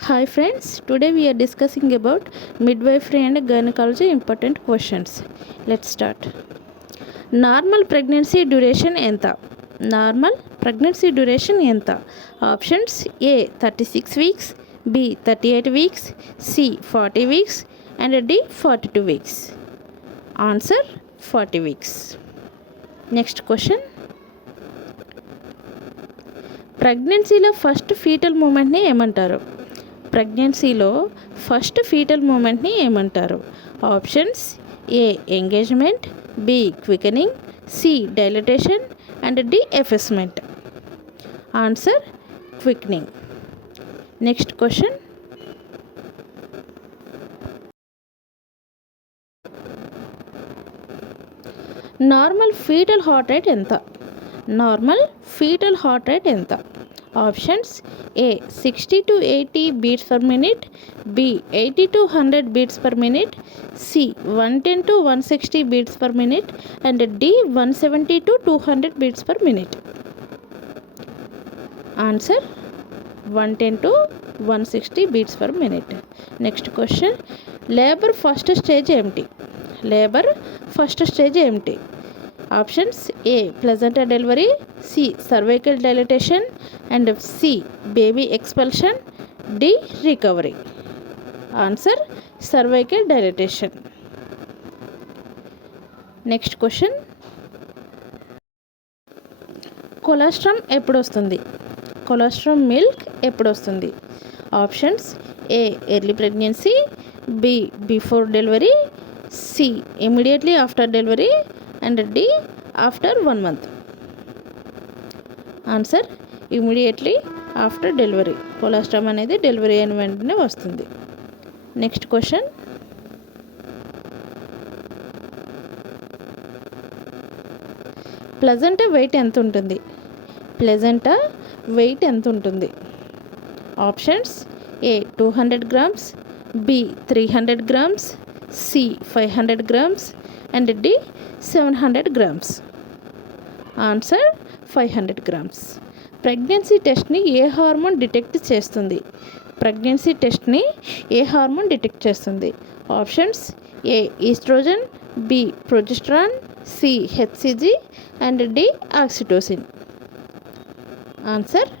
Hi friends, today we are discussing about midwifery and gynecology important questions. Let's start. Normal pregnancy duration enta? Normal pregnancy duration enta? Options A 36 weeks, B 38 weeks, C 40 weeks and D 42 weeks. Answer 40 weeks. Next question. ప్రెగ్నెన్సీలో first fetal మూమెంట్ని ఏమంటారు? ప్రెగ్నెన్సీలో first fetal మూమెంట్ని ఏమంటారు? Options A engagement, B quickening, C dilatation and D effacement. Answer quickening. Next question. Normal fetal heart rate ఎంత? Normal fetal heart rate ఎంత? Options A 60 to 80 beats per minute, B 80 to 100 beats per minute, C 110 to 160 beats per minute and D 170 to 200 beats per minute. Answer 110 to 160 beats per minute. Next question. Labour first stage ఏమిటి? Labour first stage ఏమిటి? Options A placenta delivery, C cervical dilatation and C baby expulsion, D recovery. Answer cervical dilatation. Next question. Colostrum ఎప్పుడు వస్తుంది? Colostrum milk ఎప్పుడు వస్తుంది? Options A early pregnancy, B before delivery, C immediately after delivery and D after 1 month. Answer immediately after delivery. Colostrum అనేది delivery అయిన వెంటనే వస్తుంది. Next question. Placenta weight ఎంత ఉంటుంది? ప్లెజెంటా వెయిట్ ఎంత ఉంటుంది? Options A 200 grams, B 300 grams, C 500 grams and D 700 grams. Answer 500 grams. Pregnancy టెస్ట్ని ఏ హార్మోన్ డిటెక్ట్ చేస్తుంది? ప్రెగ్నెన్సీ టెస్ట్ని ఏ హార్మోన్ డిటెక్ట్ చేస్తుంది? Options A oestrogen, B progesterone, C HCG and D oxytocin. Answer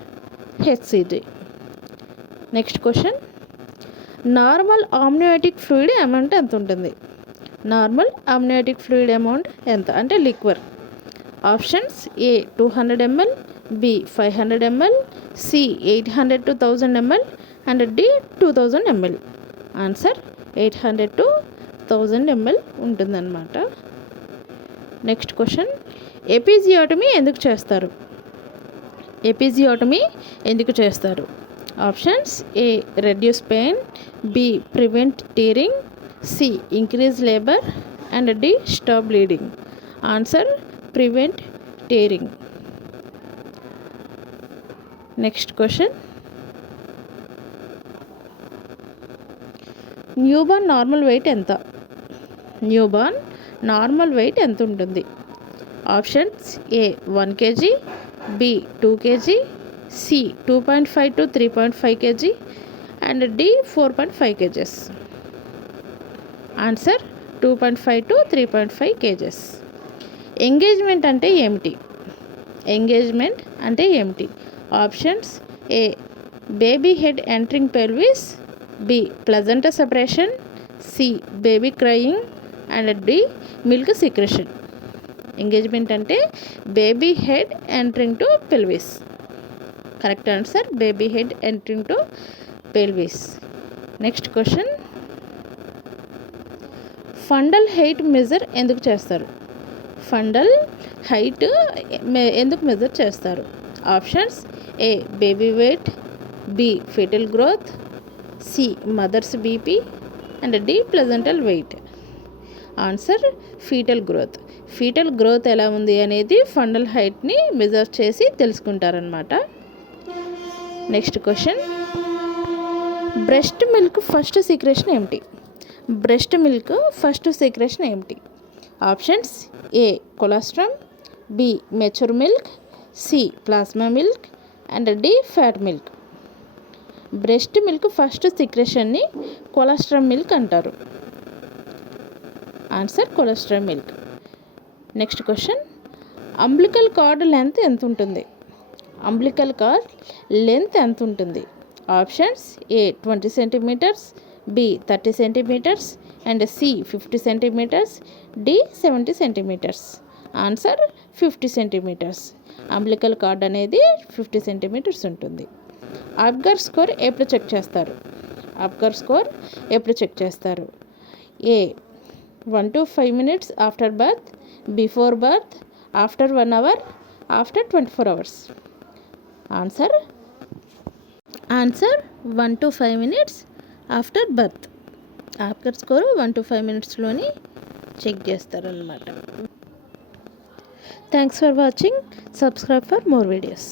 HCG. Next question. Normal amniotic fluid amount ఎంత ఉంటుంది? Normal amniotic fluid amount ఎంత అంటే liquor. Options A 200 ml, B 500 ml, C 800 to 1000 ml and D 2000 ml. Answer 800 to 1000 ml ఉంటుందన్నమాట. Next question. Episiotomy ఎందుకు చేస్తారు? Episiotomy ఎందుకు చేస్తారు? Options A reduce pain, B prevent tearing, C increase labour and D stop bleeding. Answer prevent tearing. Next question. Newborn normal weight ఎంత? Newborn normal weight ఎంత ఉంటుంది? Options A 1 kg, B 2 kg, C 2.5 to 3.5 kg and D 4.5 kgs. Answer 2.5 to 3.5 kgs. Engagement అంటే ఏమిటి? Engagement అంటే ఏమిటి? Options A baby head entering pelvis, B placenta separation, C baby crying and D milk secretion. Engagement అంటే baby head entering to pelvis. Correct answer baby head entering to pelvis. Next question. Fundal height measure ఎందుకు చేస్తారు? Fundal height ఎందుకు measure చేస్తారు? Options A baby weight, B foetal growth, C mother's BP and D placental weight. Answer foetal growth. Foetal growth ఎలా ఉంది అనేది ఫండల్ హైట్ని measure చేసి తెలుసుకుంటారనమాట. Next question. Breast milk first secretion ఏమిటి? బ్రెస్ట్ మిల్క్ ఫస్ట్ సీక్రెషన్ ఏమిటి? Options A colostrum, B mature milk, C plasma milk and D fat milk. Breast milk first సిక్రెషన్ని కొలెస్ట్రాల్ మిల్క్ అంటారు. Answer cholesterol milk. Next question, umbilical cord length ఎంత ఉంటుంది? Umbilical cord length ఎంత ఉంటుంది? Options A 20 centimetres, B 30 centimetres and C 50 centimetres, D 70 centimetres. Answer 50 centimetres. Umbilical card అనేది 50 సెంటీమీటర్స్ ఉంటుంది. అప్గర్ స్కోర్ ఎప్పుడు చెక్ చేస్తారు? అప్గర్ స్కోర్ ఎప్పుడు చెక్ చేస్తారు? A 1 to 5 minutes after birth, before birth, after 1 hour, after 24 hours. Answer 1 to 5 minutes after birth. Apgar score 1 to 5 minutesలోని check చేస్తారనమాట. Thanks for watching. Subscribe for more videos.